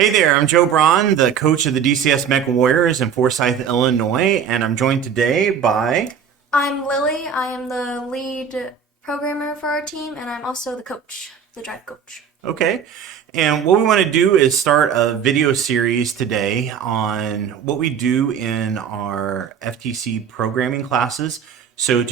Hey there, I'm Joe Braun, the coach of the DCS Mecha Warriors in Forsyth, Illinois, and I'm joined today by... I'm Lily. I am the lead programmer for our team, and I'm also the coach, the drive coach. Okay, and what we want to do is start a video series today on what we do in our FTC programming classes. So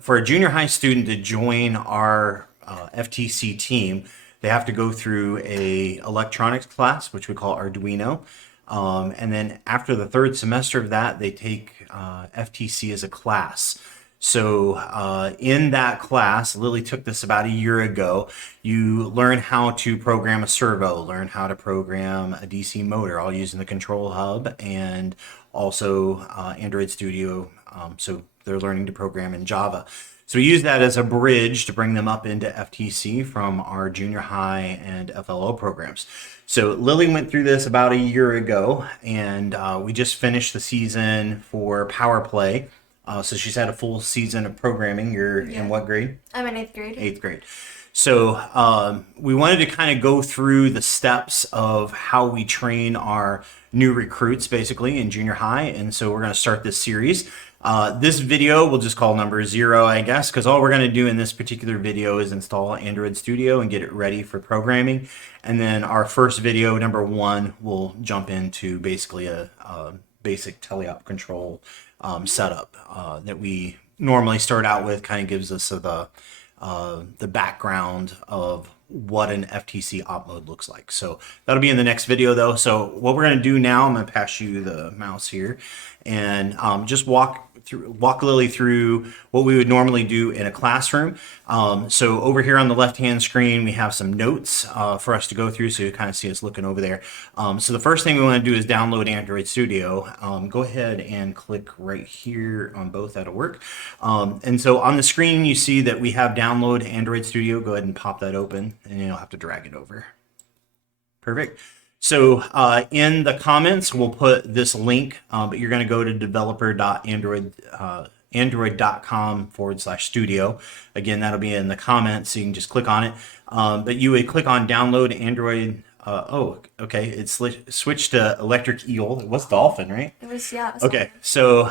for a junior high student to join our FTC team, they have to go through a electronics class, which we call Arduino. And then after the third semester of that, they take FTC as a class. So in that class, Lily took this about a year ago. You learn how to program a servo, learn how to program a DC motor, all using the control hub and also Android Studio. So they're learning to program in Java. So we use that as a bridge to bring them up into FTC from our junior high and FLO programs. So Lily went through this about a year ago, and we just finished the season for Power Play. So she's had a full season of programming. You're in what grade? I'm in eighth grade. Eighth grade. So we wanted to kind of go through the steps of how we train our new recruits basically in junior high. And so we're going to start this series. This video we'll just call number 0, I guess, because all we're going to do in this particular video is install Android Studio and get it ready for programming. And then our first video, number 1, will jump into basically a basic teleop control setup that we normally start out with. Kind of gives us the background of what an FTC op mode looks like. So that'll be in the next video though. So what we're going to do now, I'm going to pass you the mouse here and just walk Lily through what we would normally do in a classroom. So over here on the left-hand screen, we have some notes for us to go through. So you kind of see us looking over there. So the first thing we want to do is download Android Studio. Go ahead and click right here on both. That'll work. And so on the screen, you see that we have download Android Studio. Go ahead and pop that open and you'll have to drag it over. Perfect. So in the comments, we'll put this link, but you're going to go to developer.android.com/studio. Again, that'll be in the comments, so you can just click on it. But you would click on download Android. Okay. It's switched to Electric Eel. It was Dolphin, right? It was, yeah. Okay, so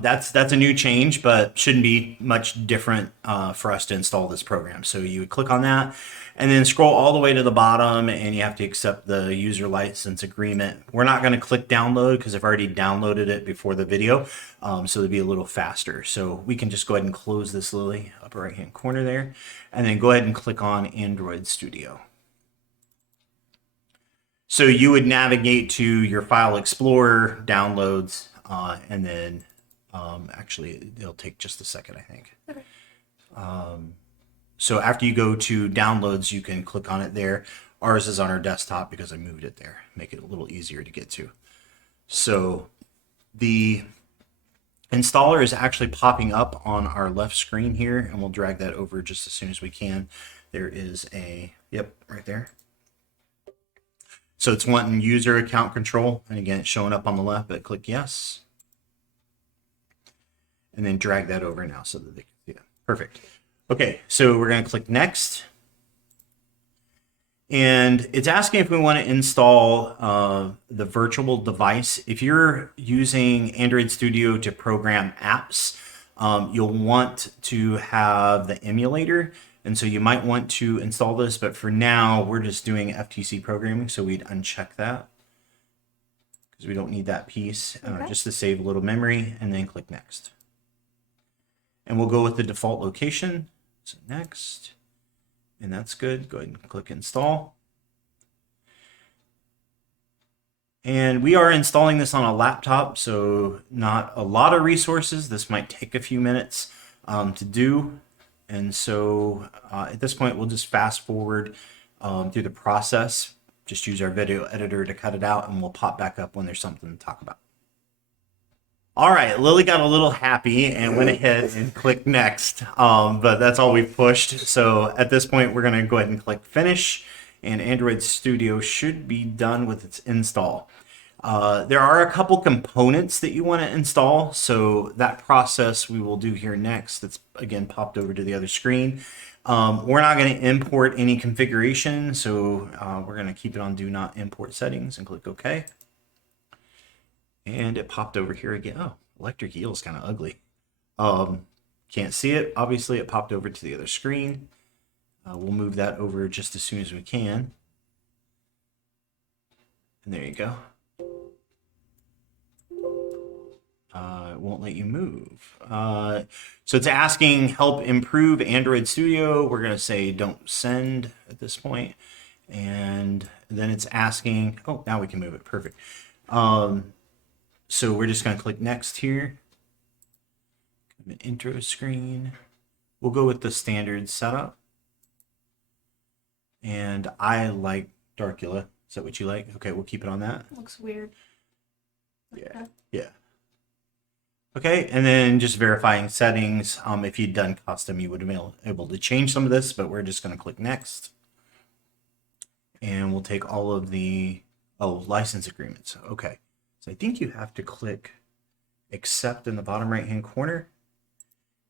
that's a new change, but shouldn't be much different for us to install this program. So you would click on that and then scroll all the way to the bottom and you have to accept the user license agreement. We're not going to click download because I've already downloaded it before the video, so it'll be a little faster. So we can just go ahead and close this, Lily, upper right hand corner there, and then go ahead and click on Android Studio. So you would navigate to your File Explorer, Downloads, and then actually it'll take just a second, I think. Okay. So after you go to Downloads, you can click on it there. Ours is on our desktop because I moved it there, make it a little easier to get to. So the installer is actually popping up on our left screen here, and we'll drag that over just as soon as we can. There is yep, right there. So it's wanting user account control, and again, it's showing up on the left, but click yes. And then drag that over now so that they can see it. Perfect. Okay, so we're going to click next. And it's asking if we want to install the virtual device. If you're using Android Studio to program apps, you'll want to have the emulator. And so you might want to install this, but for now, we're just doing FTC programming, so we'd uncheck that because we don't need that piece, just to save a little memory, and then click next. And we'll go with the default location, so next, and that's good. Go ahead and click install. And we are installing this on a laptop, so not a lot of resources. This might take a few minutes to do. And so at this point, we'll just fast forward through the process. Just use our video editor to cut it out, and we'll pop back up when there's something to talk about. All right, Lily got a little happy and went ahead and clicked next, but that's all we've pushed. So at this point, we're going to go ahead and click finish, and Android Studio should be done with its install. There are a couple components that you want to install, so that process we will do here next. That's again popped over to the other screen. We're not going to import any configuration, so we're going to keep it on do not import settings and click OK. And it popped over here again. Oh, electric eel is kind of ugly. Can't see it. Obviously, it popped over to the other screen. We'll move that over just as soon as we can. And there you go. It won't let you move. So it's asking help improve Android Studio. We're going to say don't send at this point. And then it's asking, oh, now we can move it. Perfect. So we're just going to click next here. An intro screen. We'll go with the standard setup. And I like Darkula. Is that what you like? Okay, we'll keep it on that. Looks weird. Yeah. Yeah. Okay, and then just verifying settings. If you'd done custom, you would have been able to change some of this, but we're just going to click next. And we'll take all of the, license agreements. Okay, so I think you have to click accept in the bottom right-hand corner.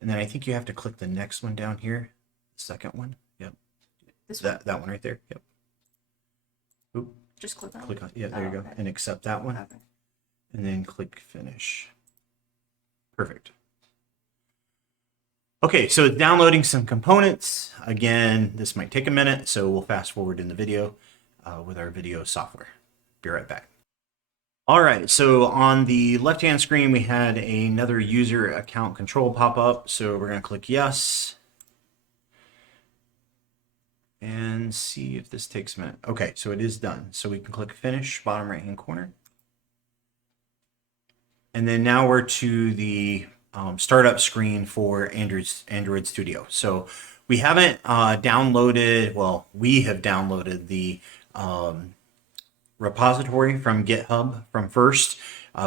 And then I think you have to click the next one down here, the second one. Yep. That one right there. Yep. Oop. Just click on it. Click on, yeah, there you go. Okay. And accept that one. Okay. And then click finish. Perfect. Okay, so it's downloading some components. Again, this might take a minute, so we'll fast forward in the video with our video software. Be right back. All right, so on the left-hand screen, we had another user account control pop up. So we're going to click yes. And see if this takes a minute. Okay, so it is done. So we can click finish, bottom right-hand corner. And then now we're to the startup screen for Android Studio. So we haven't downloaded, well, we have downloaded the repository from GitHub from first.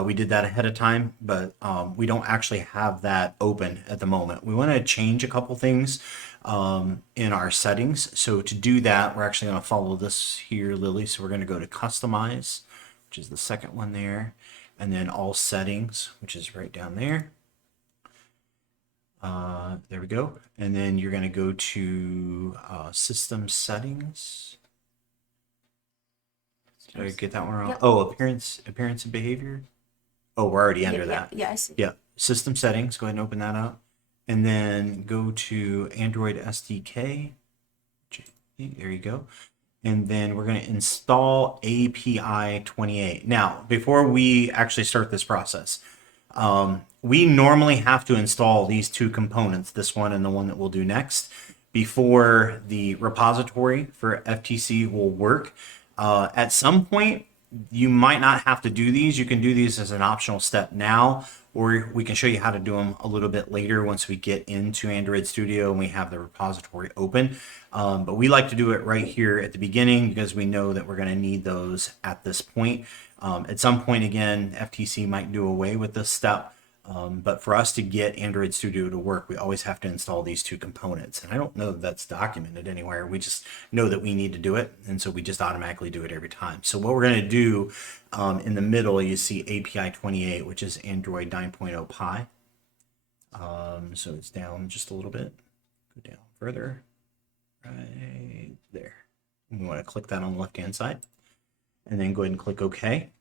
We did that ahead of time, but we don't actually have that open at the moment. We want to change a couple things in our settings. So to do that, we're actually going to follow this here, Lily. So we're going to go to Customize, which is the second one there. And then all settings, which is right down there. There we go. And then you're going to go to system settings. Did I get that one wrong? Yep. Oh, appearance and behavior. Oh, we're already under that. Yeah, I see. Yeah, system settings. Go ahead and open that up. And then go to Android SDK. There you go. And then we're going to install API 28. Now, before we actually start this process, we normally have to install these two components, this one and the one that we'll do next, before the repository for FTC will work. At some point, you might not have to do these. You can do these as an optional step now, or we can show you how to do them a little bit later once we get into Android Studio and we have the repository open. But we like to do it right here at the beginning because we know that we're going to need those at this point. At some point, again, FTC might do away with this step. But for us to get Android Studio to work, we always have to install these two components. And I don't know that that's documented anywhere. We just know that we need to do it. And so we just automatically do it every time. So what we're going to do in the middle, you see API 28, which is Android 9.0 Pie. So it's down just a little bit. Go down further. Right there. And we want to click that on the left-hand side. And then go ahead and click OK.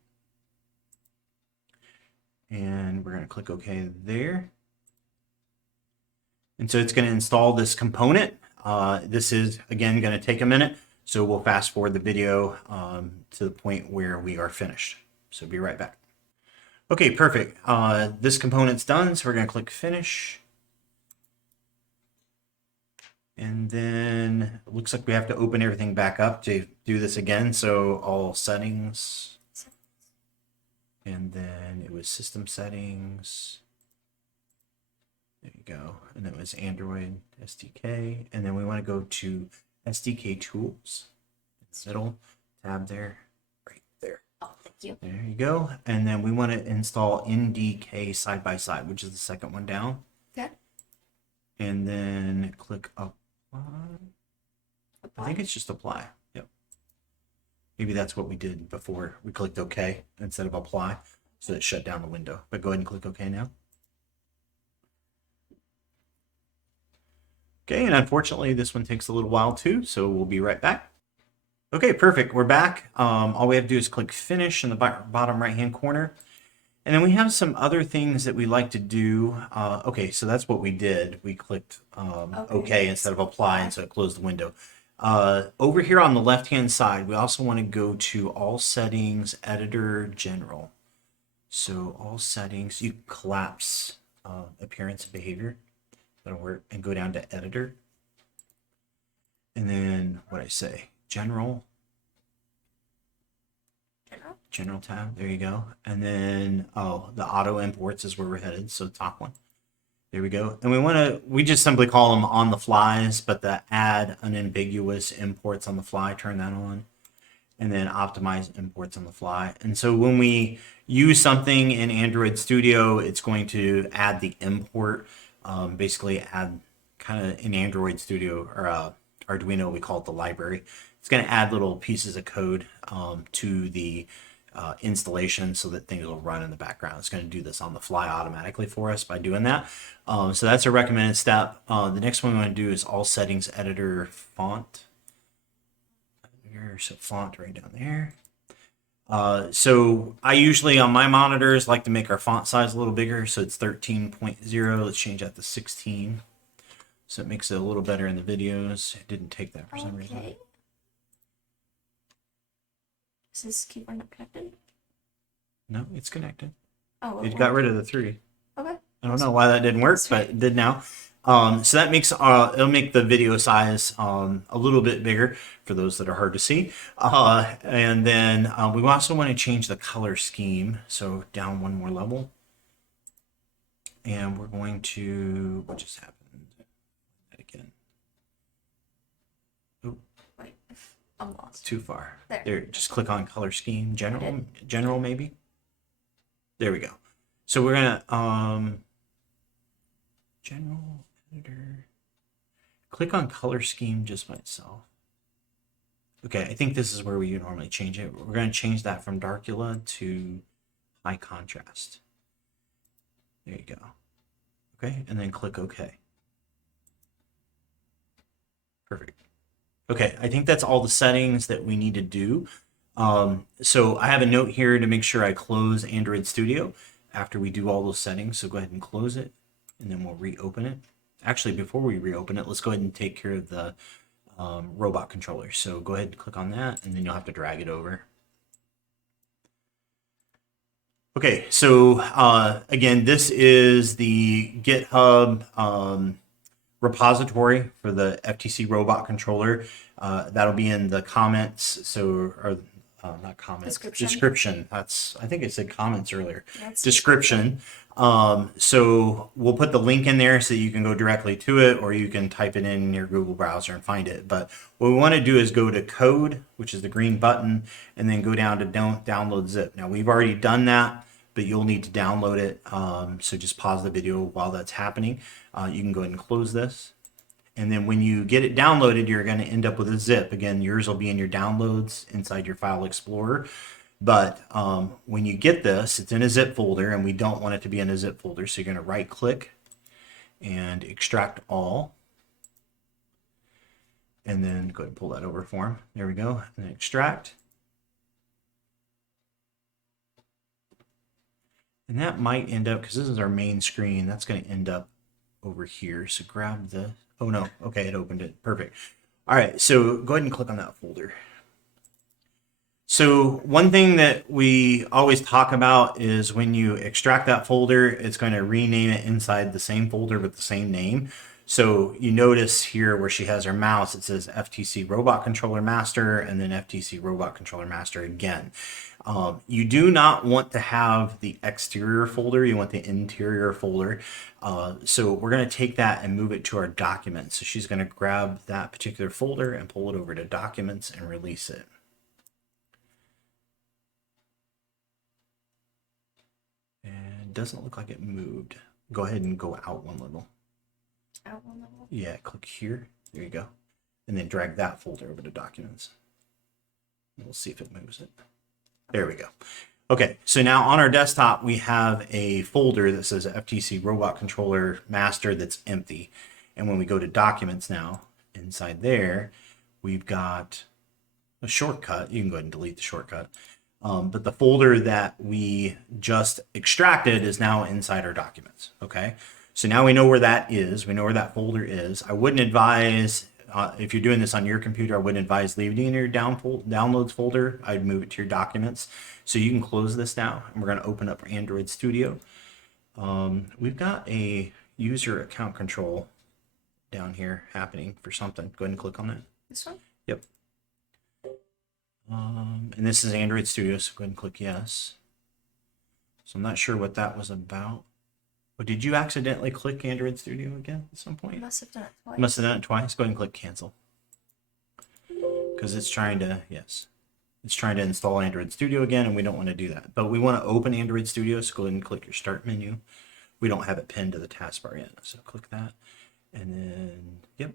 And we're going to click OK there. And so it's going to install this component. This is, again, going to take a minute. So we'll fast forward the video to the point where we are finished. So be right back. Okay, perfect. This component's done. So we're going to click Finish. And then it looks like we have to open everything back up to do this again. So all settings. And then it was system settings. There you go. And then it was Android SDK. And then we want to go to SDK tools. Middle tab there. Right there. Oh, thank you. There you go. And then we want to install NDK side by side, which is the second one down. Okay. And then click apply. I think it's just apply. Yep. Maybe that's what we did before. We clicked OK instead of apply, so it shut down the window. But go ahead and click OK now. Okay, and unfortunately this one takes a little while too, so we'll be right back. Okay, perfect. We're back. All we have to do is click finish in the bottom right hand corner. And then we have some other things that we like to do. Okay, so that's what we did. We clicked OK instead of apply, and so it closed the window. Over here on the left-hand side, we also want to go to All Settings, Editor, General. So All Settings, you collapse Appearance and Behavior. That'll work. And go down to Editor. And then what I say, General. General tab, there you go. And then, oh, the auto imports is where we're headed, so top one. There we go. And we just simply call them on the flies, but the add unambiguous imports on the fly, turn that on. And then optimize imports on the fly. And so when we use something in Android Studio, it's going to add the import, basically add kind of in Android Studio or Arduino, we call it the library. It's going to add little pieces of code to the installation so that things will run in the background. It's going to do this on the fly automatically for us by doing that. So that's a recommended step. The next one we want to do is All Settings, Editor, Font. So font right down there. So I usually on my monitors like to make our font size a little bigger. So it's 13.0. Let's change that to 16. So it makes it a little better in the videos. It didn't take that for some reason. Is this keyboard not connected? No, it's connected. Oh, it got rid of the 3. Okay. I don't know why that didn't work, but it did now. So that makes it'll make the video size a little bit bigger for those that are hard to see. And then we also want to change the color scheme. So down one more level. And we're going to, what just happened? That again. Oh, wait, I'm lost. Too far. There. Just click on color scheme, general maybe. There we go. So we're gonna general editor. Click on color scheme just by itself. Okay, I think this is where we normally change it. We're going to change that from Darkula to high contrast. There you go. Okay, and then click OK. Perfect. Okay, I think that's all the settings that we need to do. So I have a note here to make sure I close Android Studio after we do all those settings. So go ahead and close it, and then we'll reopen it. Actually, before we reopen it, let's go ahead and take care of the robot controller. So go ahead and click on that, and then you'll have to drag it over. Okay, so again, this is the GitHub repository for the FTC robot controller. That'll be in the comments. So, or not comments, description. That's, I think it said comments earlier. Description. So we'll put the link in there so that you can go directly to it, or you can type it in your Google browser and find it. But what we want to do is go to code, which is the green button, and then go down to don't download zip. Now we've already done that, but you'll need to download it. So just pause the video while that's happening. You can go ahead and close this. And then when you get it downloaded, you're going to end up with a zip. Again, yours will be in your downloads inside your File Explorer. But when you get this, it's in a zip folder, and we don't want it to be in a zip folder. So you're going to right click and extract all. And then go ahead and pull that over for him. There we go. And then extract. And that might end up, because this is our main screen, that's going to end up over here. So grab the, oh no, okay, it opened it. Perfect. All right, so go ahead and click on that folder. So one thing that we always talk about is when you extract that folder, it's going to rename it inside the same folder with the same name. So you notice here where she has her mouse, it says FTC Robot Controller Master and then FTC Robot Controller Master again. You do not want to have the exterior folder, you want the interior folder. So we're going to take that and move it to our documents. So she's going to grab that particular folder and pull it over to documents and release it. And it doesn't look like it moved. Go ahead and go out one level. Out one level? Yeah, click here. There you go. And then drag that folder over to documents. We'll see if it moves it. There we go. Okay, so now on our desktop, we have a folder that says FTC Robot Controller Master that's empty. And when we go to documents now, inside there, we've got a shortcut. You can go ahead and delete the shortcut. But the folder that we just extracted is now inside our documents. Okay. So now we know where that is. We know where that folder is. I wouldn't advise, if you're doing this on your computer, I wouldn't advise leaving it in your downloads folder. I'd move it to your documents. So you can close this now. And we're going to open up Android Studio. We've got a user account control down here happening for something. Go ahead and click on that. This one? Yep. And this is Android Studio, so go ahead and click yes. So I'm not sure what that was about. But did you accidentally click Android Studio again at some point? I must have done it twice. Must have done it twice. Go ahead and click cancel. Because it's trying to, yes. It's trying to install Android Studio again, and we don't want to do that. But we want to open Android Studio, so go ahead and click your start menu. We don't have it pinned to the taskbar yet, so click that. And then, yep.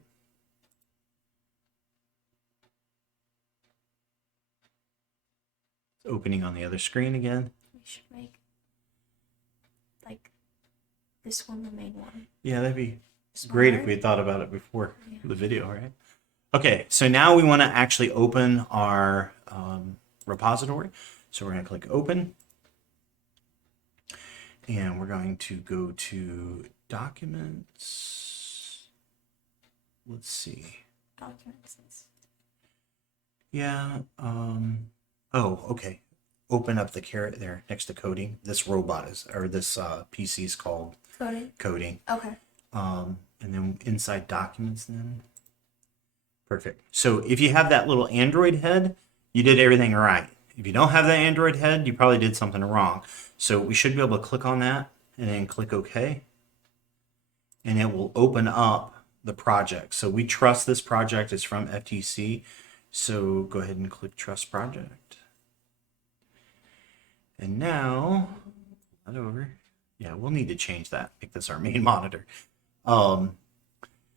It's opening on the other screen again. We should make like this one the main one. Yeah, that'd be Smart. great if we had thought about it before the video, right? Okay, so now we want to actually open our repository. So we're going to click open. And we're going to go to documents. Let's see. Documents. Yeah. Oh, okay. Open up the caret there next to coding. This robot is, or this PC is called coding. Okay. And then inside documents then. Perfect. So if you have that little Android head, you did everything right. If you don't have that Android head, you probably did something wrong. So we should be able to click on that and then click OK. And it will open up the project. So we trust this project is from FTC. So go ahead and click Trust Project. And now, that over. Yeah, we'll need to change that. Make this our main monitor.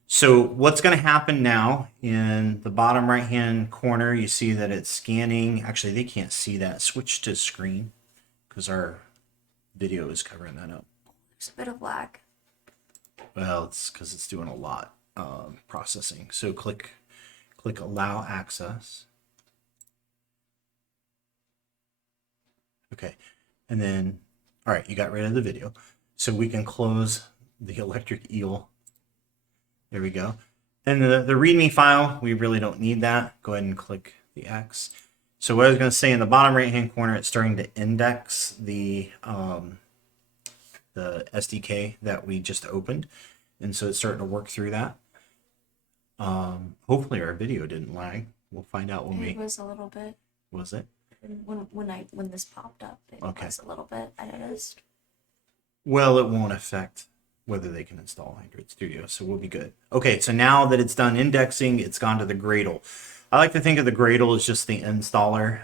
So what's going to happen now in the bottom right hand corner, you see that it's scanning. Actually, they can't see that. Switch to screen because our video is covering that up. There's a bit of lag. Well, it's because it's doing a lot processing. So click allow access. Okay. And then, all right, you got rid of the video. So we can close the electric eel. There we go. And the README file, we really don't need that. Go ahead and click the X. So what I was going to say in the bottom right hand corner, it's starting to index the SDK that we just opened. And so it's starting to work through that. Hopefully our video didn't lag. We'll find out when It was a little bit. Was it? When this popped up, it was a little bit, I noticed. Well, it won't affect whether they can install Android Studio, so we'll be good. Okay, so now that it's done indexing, it's gone to the Gradle. I like to think of the Gradle as just the installer.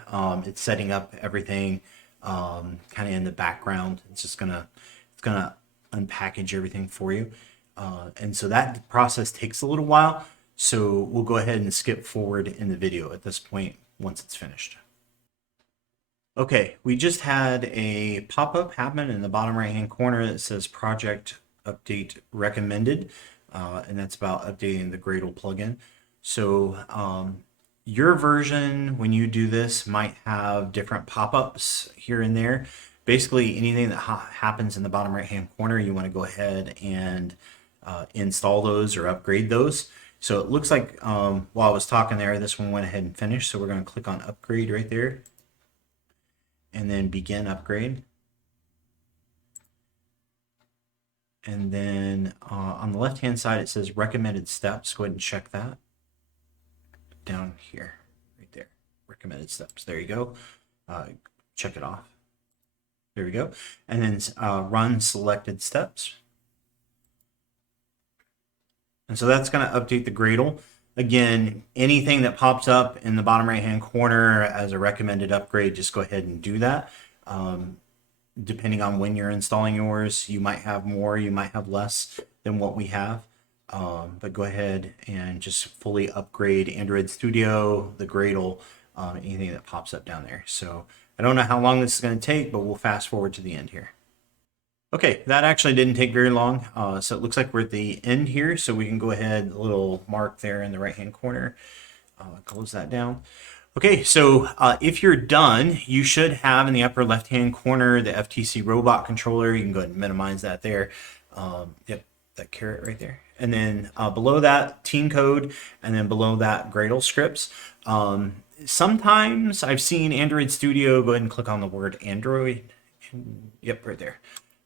It's setting up everything kind of in the background. It's gonna unpackage everything for you, and so that process takes a little while. So we'll go ahead and skip forward in the video at this point once it's finished. Okay, we just had a pop-up happen in the bottom right-hand corner that says Project Update Recommended, and that's about updating the Gradle plugin. So your version, when you do this, might have different pop-ups here and there. Basically, anything that happens in the bottom right-hand corner, you want to go ahead and install those or upgrade those. So it looks like while I was talking there, this one went ahead and finished. So we're going to click on Upgrade right there. And then begin upgrade. And then on the left hand side it says recommended steps. Go ahead and check that down here, right there. Recommended steps. There you go. Check it off. There we go. And then run selected steps. And so that's going to update the Gradle. Again, anything that pops up in the bottom right hand corner as a recommended upgrade, just go ahead and do that. Depending on when you're installing yours, you might have more, you might have less than what we have. But go ahead and just fully upgrade Android Studio, the Gradle, anything that pops up down there. So I don't know how long this is going to take, but we'll fast forward to the end here. Okay, that actually didn't take very long. So it looks like we're at the end here. So we can go ahead, a little mark there in the right-hand corner. Close that down. Okay, so if you're done, you should have in the upper left-hand corner the FTC robot controller. You can go ahead and minimize that there. Yep, that caret right there. And then below that, team code, and then below that, Gradle scripts. Sometimes I've seen Android Studio. Go ahead and click on the word Android. Yep, right there.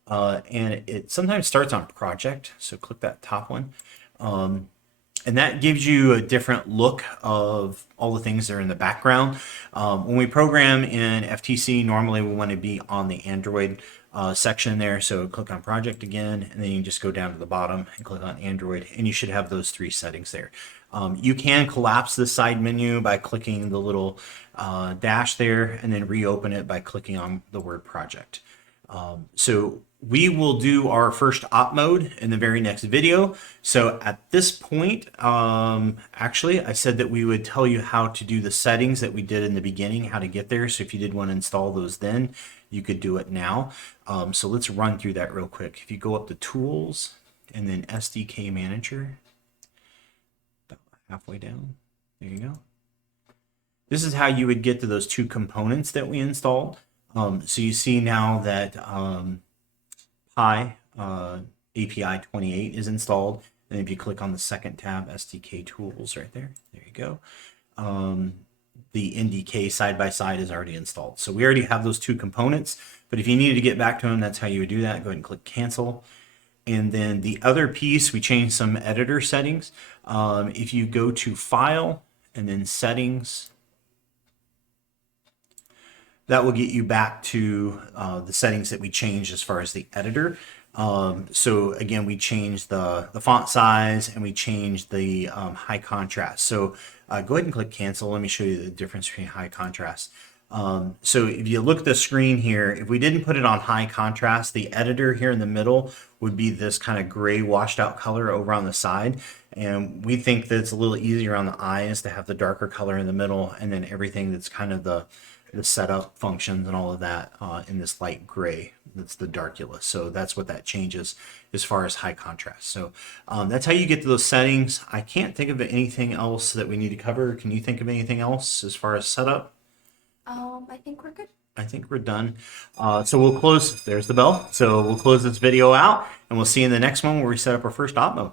And it sometimes starts on project, so click that top one. And that gives you a different look of all the things that are in the background. When we program in FTC, normally we want to be on the Android section there. So click on project again, and then you can just go down to the bottom and click on Android, and you should have those three settings there. You can collapse the side menu by clicking the little dash there, and then reopen it by clicking on the word project. So we will do our first op mode in the very next video. So at this point, actually, I said that we would tell you how to do the settings that we did in the beginning, how to get there. So if you did want to install those then, you could do it now. So let's run through that real quick. If you go up to Tools and then SDK Manager, about halfway down, there you go. This is how you would get to those two components that we installed. So you see now that Pi API 28 is installed. And if you click on the second tab, SDK Tools right there, there you go. The NDK side by side is already installed. So we already have those two components, but if you needed to get back to them, that's how you would do that. Go ahead and click cancel. And then the other piece, we changed some editor settings. If you go to File and then Settings, that will get you back to the settings that we changed as far as the editor. So again, we changed the font size and we changed the high contrast. So go ahead and click cancel. Let me show you the difference between high contrast. So if you look at the screen here, if we didn't put it on high contrast, the editor here in the middle would be this kind of gray washed out color over on the side. And we think that it's a little easier on the eyes to have the darker color in the middle, and then everything that's kind of the setup functions and all of that in this light gray. That's the darkulus. So that's what that changes as far as high contrast. So that's how you get to those settings. I can't think of anything else that we need to cover. Can you think of anything else as far as setup? I think we're good. I think we're done. So we'll close. There's the bell. So we'll close this video out, and we'll see you in the next one where we set up our first op mode.